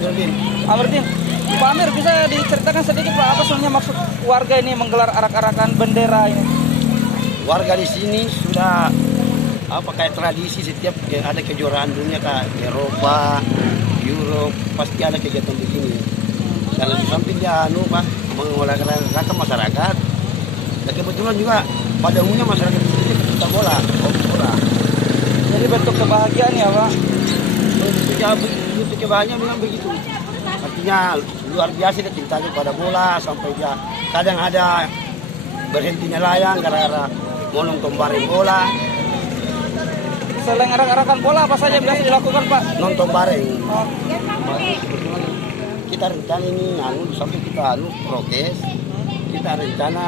Amiruddin. Amiruddin. Pak Amir, bisa diceritakan sedikit Pak apa sebenarnya maksud warga ini menggelar arak-arakan bendera ini? Warga di sini sudah kayak tradisi setiap ada kejuaraan dunia kayak Eropa, Europe pasti ada kegiatan begini. Karena di samping dia Pak mengolahraga masyarakat. Dan kebetulan juga pada umumnya masyarakat di sini pecinta bola, hobi bola. Jadi bentuk kebahagiaan ya Pak? Bentuk kebahagiaan memang begitu. Artinya luar biasa dia cintanya pada bola sampai dia kadang ada berhenti nelayan gara-gara mau nonton bareng bola. Selain arak-arakan bola apa saja biasa dilakukan Pak? Nonton bareng. Oh. Kebetulan kita rencana ini sampai kita prokes, kita rencana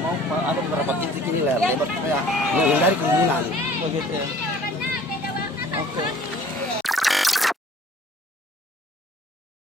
mau ada beberapa titik ini lebar supaya menghindari kerumunan. Begitu ya. Oke.